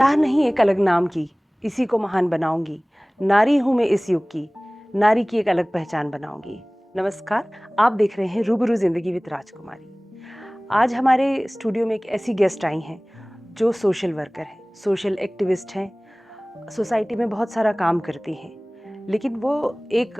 चाह नहीं एक अलग नाम की, इसी को महान बनाऊंगी। नारी हूं मैं इस युग की, नारी की एक अलग पहचान बनाऊंगी। नमस्कार, आप देख रहे हैं रूबरू जिंदगी विद राजकुमारी। आज हमारे स्टूडियो में एक ऐसी गेस्ट आई हैं जो सोशल वर्कर हैं, सोशल एक्टिविस्ट हैं, सोसाइटी में बहुत सारा काम करती हैं। लेकिन वो एक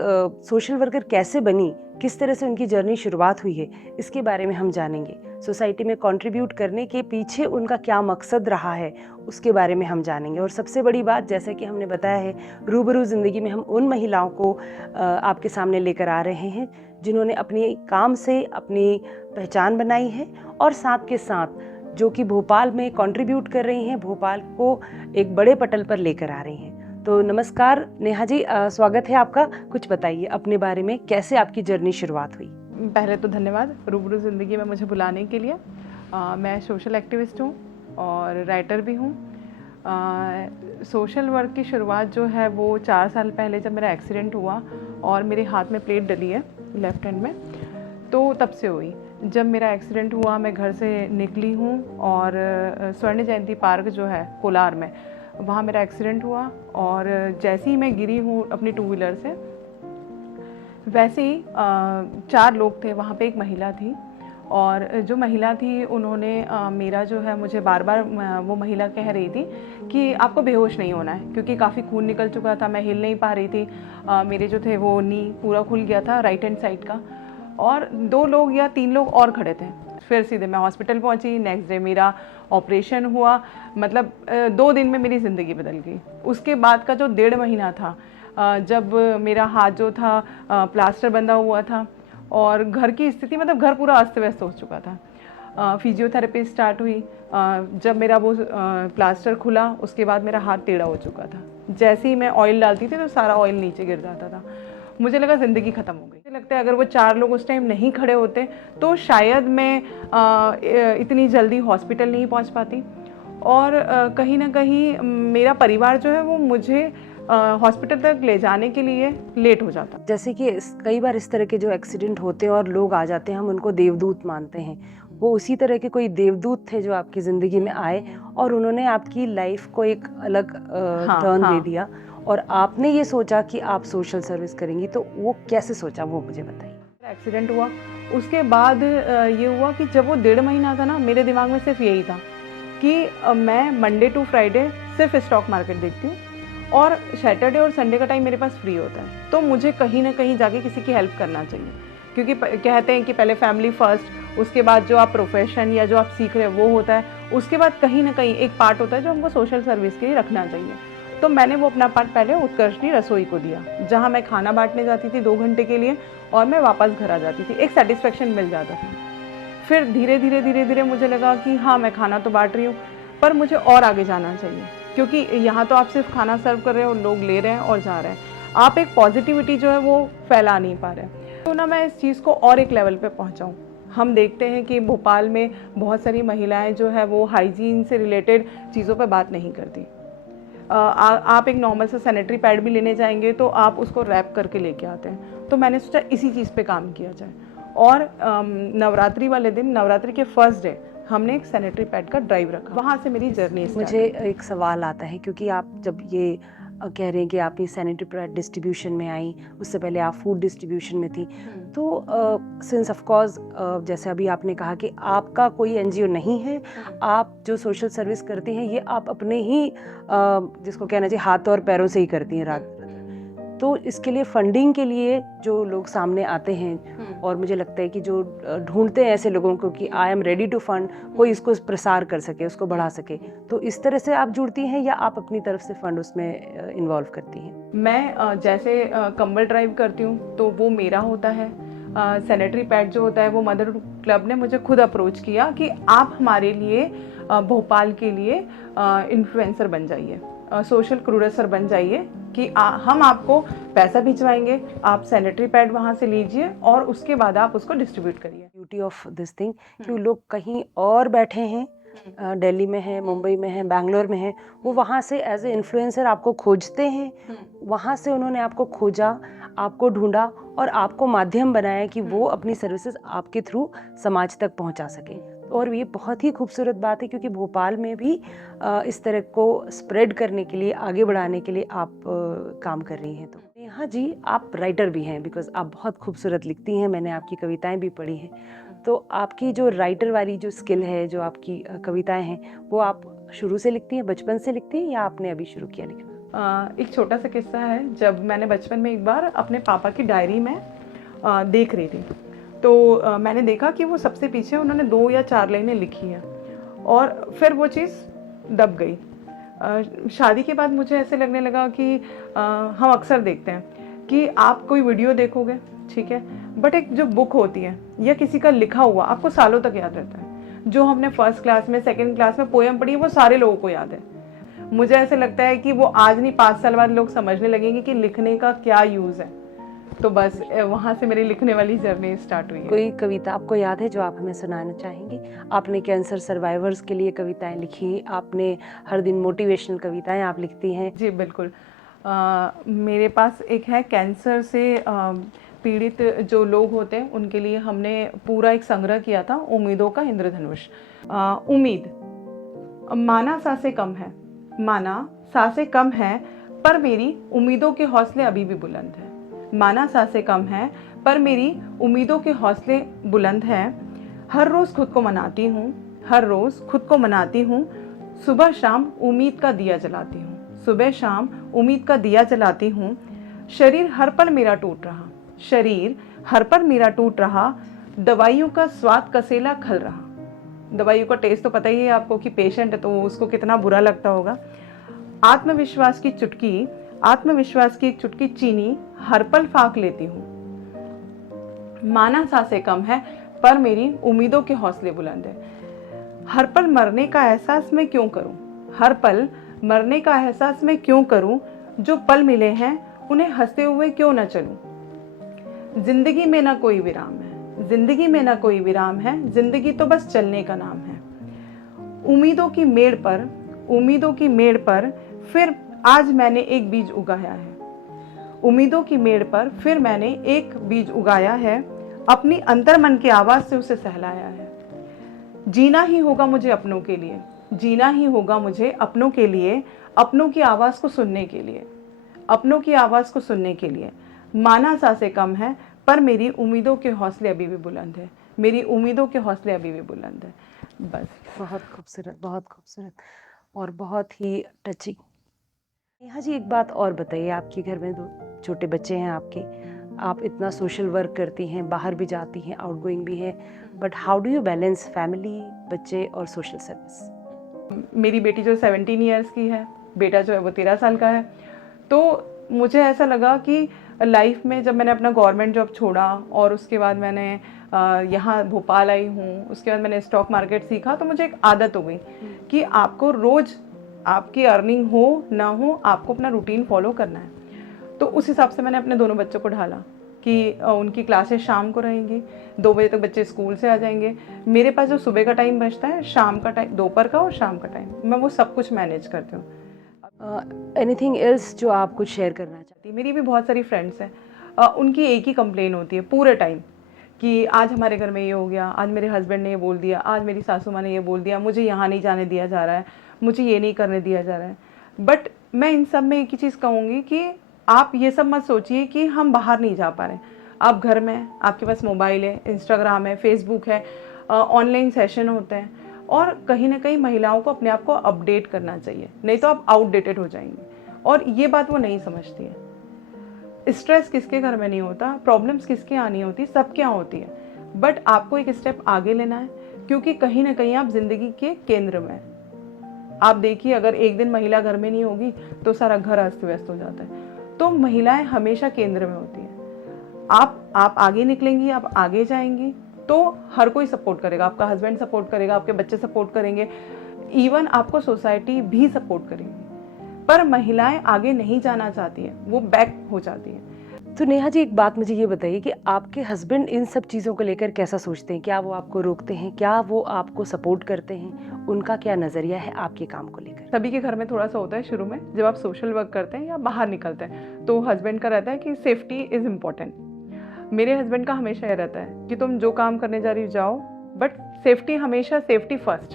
सोशल वर्कर कैसे बनी, किस तरह से उनकी जर्नी शुरुआत हुई है, इसके बारे में हम जानेंगे। सोसाइटी में कंट्रीब्यूट करने के पीछे उनका क्या मकसद रहा है, उसके बारे में हम जानेंगे। और सबसे बड़ी बात, जैसे कि हमने बताया है, रूबरू ज़िंदगी में हम उन महिलाओं को आपके सामने लेकर आ रहे हैं जिन्होंने अपने काम से अपनी पहचान बनाई है और साथ के साथ जो कि भोपाल में कंट्रीब्यूट कर रही हैं, भोपाल को एक बड़े पटल पर लेकर आ रही हैं। तो नमस्कार नेहा जी, स्वागत है आपका। कुछ बताइए अपने बारे में, कैसे आपकी जर्नी शुरुआत हुई? पहले तो धन्यवाद रूबरू ज़िंदगी में मुझे बुलाने के लिए। मैं सोशल एक्टिविस्ट हूँ और राइटर भी हूँ। सोशल वर्क की शुरुआत जो है वो 4 साल पहले जब मेरा एक्सीडेंट हुआ और मेरे हाथ में प्लेट डली है लेफ़्ट हैंड में, तो तब से हुई। जब मेरा एक्सीडेंट हुआ मैं घर से निकली हूँ और स्वर्ण जयंती पार्क जो है कोलार में, वहाँ मेरा एक्सीडेंट हुआ और जैसे ही मैं गिरी हूँ अपनी 2 व्हीलर से, वैसे ही 4 लोग थे, वहाँ पे एक महिला थी। और जो महिला थी उन्होंने मेरा जो है, मुझे बार बार वो महिला कह रही थी कि आपको बेहोश नहीं होना है, क्योंकि काफ़ी खून निकल चुका था, मैं हिल नहीं पा रही थी। मेरे जो थे वो नी पूरा खुल गया था राइट हैंड साइड का, और 2 लोग या 3 लोग और खड़े थे। फिर सीधे मैं हॉस्पिटल पहुंची। नेक्स्ट डे मेरा ऑपरेशन हुआ। मतलब 2 दिन में मेरी ज़िंदगी बदल गई। उसके बाद का जो 1.5 महीना था, जब मेरा हाथ जो था प्लास्टर बंधा हुआ था और घर की स्थिति, मतलब घर पूरा अस्त व्यस्त हो चुका था। फिजियोथेरेपी स्टार्ट हुई। जब मेरा वो प्लास्टर खुला, उसके बाद मेरा हाथ टेढ़ा हो चुका था। जैसे ही मैं ऑयल डालती थी तो सारा ऑयल नीचे गिर जाता था। मुझे लगा ज़िंदगी ख़त्म हो गई। मुझे लगता है अगर वो 4 लोग उस टाइम नहीं खड़े होते तो शायद मैं इतनी जल्दी हॉस्पिटल नहीं पहुंच पाती, और कहीं ना कहीं मेरा परिवार जो है वो मुझे हॉस्पिटल तक ले जाने के लिए लेट हो जाता। जैसे कि कई बार इस तरह के जो एक्सीडेंट होते हैं और लोग आ जाते हैं, हम उनको देवदूत मानते हैं। वो उसी तरह के कोई देवदूत थे जो आपकी ज़िंदगी में आए और उन्होंने आपकी लाइफ को एक अलग टर्न दे दिया, और आपने ये सोचा कि आप सोशल सर्विस करेंगी। तो वो कैसे सोचा, वो मुझे बताइए। एक्सीडेंट हुआ, उसके बाद ये हुआ कि जब वो 1.5 महीना था ना, मेरे दिमाग में सिर्फ यही था कि मैं मंडे टू फ्राइडे सिर्फ स्टॉक मार्केट देखती हूँ और सैटरडे और संडे का टाइम मेरे पास फ्री होता है। तो मुझे कहीं ना कहीं जाके किसी की हेल्प करना चाहिए, क्योंकि कहते हैं कि पहले फैमिली फर्स्ट, उसके बाद जो आप प्रोफेशन या जो आप सीख रहे हैं वो होता है, उसके बाद कहीं ना कहीं एक पार्ट होता है जो हमको सोशल सर्विस के लिए रखना चाहिए। तो मैंने वो अपना पार्ट पहले उत्कर्षणी रसोई को दिया, जहाँ मैं खाना बांटने जाती थी 2 घंटे के लिए और मैं वापस घर आ जाती थी। एक सेटिस्फेक्शन मिल जाता था। फिर धीरे धीरे मुझे लगा कि हाँ, मैं खाना तो बांट रही हूँ, पर मुझे और आगे जाना चाहिए, क्योंकि यहाँ तो आप सिर्फ खाना सर्व कर रहे हो, लोग ले रहे हैं और जा रहे हैं, आप एक पॉजिटिविटी जो है वो फैला नहीं पा रहे। तो ना मैं इस चीज़ को और एक लेवल पे पहुँचाऊँ। हम देखते हैं कि भोपाल में बहुत सारी महिलाएं जो है वो हाइजीन से रिलेटेड चीज़ों पे बात नहीं करती। आप एक नॉर्मल सा सैनिटरी पैड भी लेने जाएंगे तो आप उसको रैप करके लेके आते हैं। तो मैंने सोचा इसी चीज़ पे काम किया जाए, और नवरात्रि वाले दिन, नवरात्रि के फर्स्ट डे, हमने एक सैनिटरी पैड का ड्राइव रखा। वहाँ से मेरी जर्नी स्टार्ट। मुझे एक सवाल आता है, क्योंकि आप जब ये कह रहे हैं कि आप ये सैनिटरी पैड डिस्ट्रीब्यूशन में आई, उससे पहले आप फूड डिस्ट्रीब्यूशन में थी, तो सिंस ऑफ कोर्स जैसे अभी आपने कहा कि आपका कोई एनजीओ नहीं है, आप जो सोशल सर्विस करती हैं ये आप अपने ही जिसको कहना चाहिए हाथ और पैरों से ही करती हैं रात। तो इसके लिए फंडिंग के लिए जो लोग सामने आते हैं, और मुझे लगता है कि जो ढूंढते हैं ऐसे लोगों को कि I am ready to fund, कोई इसको प्रसार कर सके, उसको बढ़ा सके, तो इस तरह से आप जुड़ती हैं या आप अपनी तरफ से फंड उसमें इन्वॉल्व करती हैं? मैं जैसे कंबल ड्राइव करती हूँ तो वो मेरा होता है। सैनिटरी पैड जो होता है वो मदर क्लब ने मुझे खुद अप्रोच किया कि आप हमारे लिए भोपाल के लिए इन्फ्लुएंसर बन जाइए, सोशल क्रूरेसर बन जाइए, कि हम आपको पैसा भिजवाएंगे, आप सैनिटरी पैड वहाँ से लीजिए और उसके बाद आप उसको डिस्ट्रीब्यूट करिए। ब्यूटी ऑफ दिस थिंग कि लोग कहीं और बैठे हैं, दिल्ली में है, मुंबई में है, बैंगलोर में है, वो वहाँ से एज ए इन्फ्लुएंसर आपको खोजते हैं, वहाँ से उन्होंने आपको खोजा, आपको ढूंढा और आपको माध्यम बनाया कि वो अपनी सर्विसेज आपके थ्रू समाज तक पहुँचा सके। और ये बहुत ही खूबसूरत बात है क्योंकि भोपाल में भी इस तरह को स्प्रेड करने के लिए, आगे बढ़ाने के लिए आप काम कर रही हैं। तो नेहा जी, आप राइटर भी हैं, बिकॉज आप बहुत खूबसूरत लिखती हैं, मैंने आपकी कविताएं भी पढ़ी हैं। तो आपकी जो राइटर वाली जो स्किल है, जो आपकी कविताएं हैं, वो आप शुरू से लिखती हैं, बचपन से लिखती हैं, या आपने अभी शुरू किया लिखना? एक छोटा सा किस्सा है। जब मैंने बचपन में एक बार अपने पापा की डायरी में देख रही थी, तो मैंने देखा कि वो सबसे पीछे उन्होंने 2 या 4 लाइनें लिखी हैं, और फिर वो चीज़ दब गई। शादी के बाद मुझे ऐसे लगने लगा कि हम अक्सर देखते हैं कि आप कोई वीडियो देखोगे, ठीक है, बट एक जो बुक होती है या किसी का लिखा हुआ आपको सालों तक याद रहता है। जो हमने फर्स्ट क्लास में, सेकंड क्लास में पोएम पढ़ी है, वो सारे लोगों को याद है। मुझे ऐसे लगता है कि वो आज नहीं, 5 साल बाद लोग समझने लगेंगे कि लिखने का क्या यूज़ है। तो बस वहाँ से मेरी लिखने वाली जर्नी स्टार्ट हुई है। कोई कविता आपको याद है जो आप हमें सुनाना चाहेंगी? आपने कैंसर सर्वाइवर्स के लिए कविताएं लिखी, आपने हर दिन मोटिवेशनल कविताएं आप लिखती हैं। जी बिल्कुल। मेरे पास एक है, कैंसर से पीड़ित जो लोग होते हैं उनके लिए हमने पूरा एक संग्रह किया था, उम्मीदों का इंद्रधनुष। उम्मीद। माना सांसें कम है, माना सांसें कम है, पर मेरी उम्मीदों के हौसले अभी भी बुलंद है। माना सांसें कम है, पर मेरी उम्मीदों के हौसले बुलंद हैं। हर रोज़ खुद को मनाती हूँ, हर रोज़ खुद को मनाती हूँ। सुबह शाम उम्मीद का दिया जलाती हूँ, सुबह शाम उम्मीद का दिया जलाती हूँ। शरीर हर पल मेरा टूट रहा, शरीर हर पल मेरा टूट रहा। दवाइयों का स्वाद कसेला खल रहा। दवाइयों का टेस्ट तो पता ही है आपको कि पेशेंट है तो उसको कितना बुरा लगता होगा। आत्मविश्वास की चुटकी, आत्मविश्वास की एक चुटकी चीनी हर पल फाक लेती हूँ। माना सांसें कम है, पर मेरी उम्मीदों के हौसले बुलंद है। हर पल मरने का एहसास मैं क्यों करूं, हर पल मरने का एहसास मैं क्यों करूं। जो पल मिले हैं उन्हें हंसते हुए क्यों न चलूं। जिंदगी में ना कोई विराम है, जिंदगी में ना कोई विराम है, जिंदगी तो बस चलने का नाम है। उम्मीदों की मेड़ पर, उम्मीदों की मेड़ पर फिर आज मैंने एक बीज उगाया है। उम्मीदों की मेड़ पर फिर मैंने एक बीज उगाया है। अपनी अंतर्मन की आवाज से उसे सहलाया है। जीना ही होगा मुझे अपनों के लिए, जीना ही होगा मुझे अपनों के लिए, अपनों की आवाज को सुनने के लिए, अपनों की आवाज को सुनने के लिए। माना सांसें कम है, पर मेरी उम्मीदों के हौसले अभी भी बुलंद है, मेरी उम्मीदों के हौसले अभी भी बुलंद है। बस। बहुत खूबसूरत, बहुत खूबसूरत और बहुत ही टचिंग। नेहा जी, एक बात और बताइए, आपके घर में 2 छोटे बच्चे हैं आपके, आप इतना सोशल वर्क करती हैं, बाहर भी जाती हैं, आउटगोइंग भी हैं, but how do you balance family, बच्चे और सोशल सर्विस? मेरी बेटी जो 17 ईयर्स की है, बेटा जो है वो 13 साल का है। तो मुझे ऐसा लगा कि लाइफ में जब मैंने अपना गवर्नमेंट जॉब छोड़ा और उसके बाद मैंने यहाँ भोपाल आई हूँ, उसके बाद मैंने स्टॉक मार्केट सीखा, तो मुझे एक आदत हो गई कि आपको रोज़ आपकी अर्निंग हो ना हो, आपको अपना रूटीन फॉलो करना है। तो उस हिसाब से मैंने अपने दोनों बच्चों को ढाला कि उनकी क्लासेस शाम को रहेंगी, 2 बजे तक बच्चे स्कूल से आ जाएंगे। मेरे पास जो सुबह का टाइम बचता है, शाम का टाइम, दोपहर का और शाम का टाइम, मैं वो सब कुछ मैनेज करती हूँ। एनीथिंग एल्स जो आप कुछ शेयर करना चाहती हैं? मेरी भी बहुत सारी फ्रेंड्स हैं, उनकी एक ही कंप्लेन होती है पूरे टाइम कि आज हमारे घर में ये हो गया, आज मेरे हस्बैंड ने ये बोल दिया, आज मेरी सासू माँ ने ये बोल दिया, मुझे यहाँ नहीं जाने दिया जा रहा है, मुझे ये नहीं करने दिया जा रहा है। बट मैं इन सब में एक ही चीज़ कहूँगी कि आप ये सब मत सोचिए कि हम बाहर नहीं जा पा रहे। आप घर में, आपके पास मोबाइल है, इंस्टाग्राम है, फेसबुक है, ऑनलाइन सेशन होते हैं, और कहीं ना कहीं महिलाओं को अपने आप को अपडेट करना चाहिए, नहीं तो आप आउटडेटेड हो जाएंगे। और ये बात वो नहीं समझती है। स्ट्रेस किसके घर में नहीं होता, प्रॉब्लम्स किसके यहाँ नहीं होती, सबके यहाँ होती है। बट आपको एक स्टेप आगे लेना है, क्योंकि कहीं ना कहीं आप जिंदगी के केंद्र में। आप देखिए, अगर एक दिन महिला घर में नहीं होगी तो सारा घर अस्त व्यस्त हो जाता है। तो महिलाएं हमेशा केंद्र में होती हैं। आप आगे निकलेंगी, आप आगे जाएंगी तो हर कोई सपोर्ट करेगा। आपका हस्बैंड सपोर्ट करेगा, आपके बच्चे सपोर्ट करेंगे, इवन आपको सोसाइटी भी सपोर्ट करेगी। पर महिलाएं आगे नहीं जाना चाहती हैं, वो बैक हो जाती हैं। तो नेहा जी, एक बात मुझे ये बताइए कि आपके हस्बैंड इन सब चीज़ों को लेकर कैसा सोचते हैं? क्या वो आपको रोकते हैं? क्या वो आपको सपोर्ट करते हैं? उनका क्या नज़रिया है आपके काम को लेकर? सभी के घर में थोड़ा सा होता है शुरू में, जब आप सोशल वर्क करते हैं या बाहर निकलते हैं, तो हस्बैंड का रहता है कि सेफ्टी इज़ इम्पॉर्टेंट। मेरे हस्बैंड का हमेशा यह रहता है कि तुम जो काम करने जा रही हो जाओ, बट सेफ्टी हमेशा सेफ्टी फर्स्ट,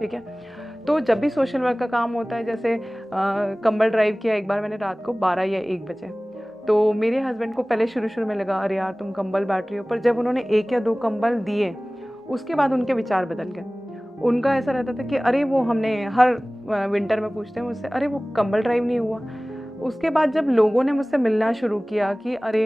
ठीक है। तो जब भी सोशल वर्क का काम होता है, जैसे कंबल ड्राइव किया एक बार मैंने रात को 12 या 1 बजे, तो मेरे हस्बैंड को पहले शुरू में लगा अरे यार तुम कंबल बांट रही हो, पर जब उन्होंने 1 या 2 कंबल दिए उसके बाद उनके विचार बदल गए। उनका ऐसा रहता था कि अरे वो हमने हर विंटर में पूछते हैं मुझसे, अरे वो कंबल ड्राइव नहीं हुआ। उसके बाद जब लोगों ने मुझसे मिलना शुरू किया कि अरे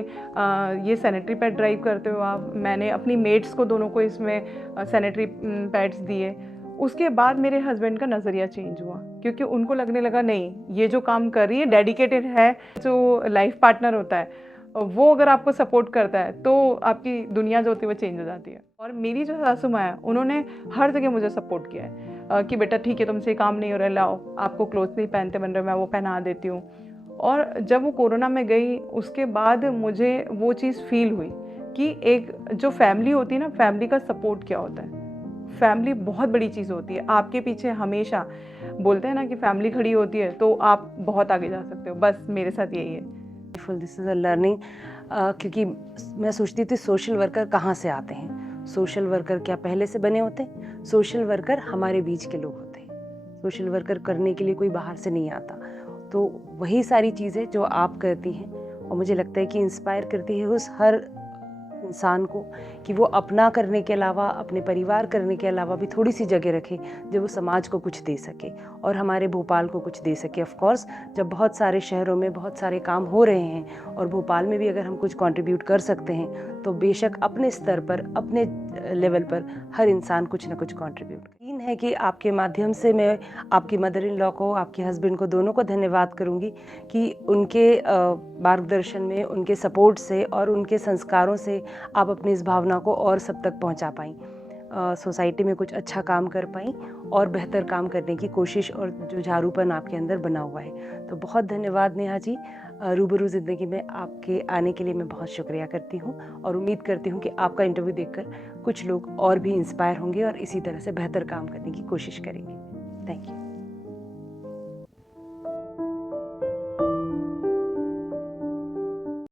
ये सैनिटरी पैड ड्राइव करते हो आप, मैंने अपनी मेट्स को दोनों को इसमें सैनिटरी पैड्स दिए। उसके बाद मेरे हस्बैंड का नज़रिया चेंज हुआ, क्योंकि उनको लगने लगा नहीं ये जो काम कर रही है डेडिकेटेड है। जो लाइफ पार्टनर होता है वो अगर आपको सपोर्ट करता है तो आपकी दुनिया जो होती है वो चेंज हो जाती है। और मेरी जो सासू माँ है उन्होंने हर जगह मुझे सपोर्ट किया है कि बेटा ठीक है तुमसे काम नहीं हो रहा, लाओ आपको क्लोथ्स नहीं पहनते बन रहे, मैं वो पहना देती हूँ। और जब वो कोरोना में गई उसके बाद मुझे वो चीज़ फील हुई कि एक जो फैमिली होती है ना, फैमिली का सपोर्ट क्या होता है। फैमिली बहुत बड़ी चीज़ होती है, आपके पीछे हमेशा बोलते हैं ना कि फैमिली खड़ी होती है तो आप बहुत आगे जा सकते हो। बस मेरे साथ यही है। दिस इज़ अ लर्निंग, क्योंकि मैं सोचती थी सोशल वर्कर कहाँ से आते हैं। सोशल वर्कर क्या पहले से बने होते हैं? सोशल वर्कर हमारे बीच के लोग होते हैं। सोशल वर्कर करने के लिए कोई बाहर से नहीं आता। तो वही सारी चीज़ें जो आप करती हैं और मुझे लगता है कि इंस्पायर करती है उस हर इंसान को कि वो अपना करने के अलावा, अपने परिवार करने के अलावा भी थोड़ी सी जगह रखे जब वो समाज को कुछ दे सके और हमारे भोपाल को कुछ दे सके। ऑफ कोर्स जब बहुत सारे शहरों में बहुत सारे काम हो रहे हैं और भोपाल में भी अगर हम कुछ कंट्रीब्यूट कर सकते हैं तो बेशक अपने स्तर पर, अपने लेवल पर हर इंसान कुछ ना कुछ कंट्रीब्यूट। यकीन है कि आपके माध्यम से मैं आपकी मदर इन लॉ को, आपके हस्बैंड को, दोनों को धन्यवाद करूँगी कि उनके मार्गदर्शन में, उनके सपोर्ट से और उनके संस्कारों से आप अपनी इस भावना को और सब तक पहुंचा पाई, सोसाइटी में कुछ अच्छा काम कर पाई और बेहतर काम करने की कोशिश और जो झाड़ूपन आपके अंदर बना हुआ है। तो बहुत धन्यवाद नेहा जी। रूबरू ज़िंदगी में आपके आने के लिए मैं बहुत शुक्रिया करती हूँ और उम्मीद करती हूँ कि आपका इंटरव्यू देखकर कुछ लोग और भी इंस्पायर होंगे और इसी तरह से बेहतर काम करने की कोशिश करेंगे। Thank you.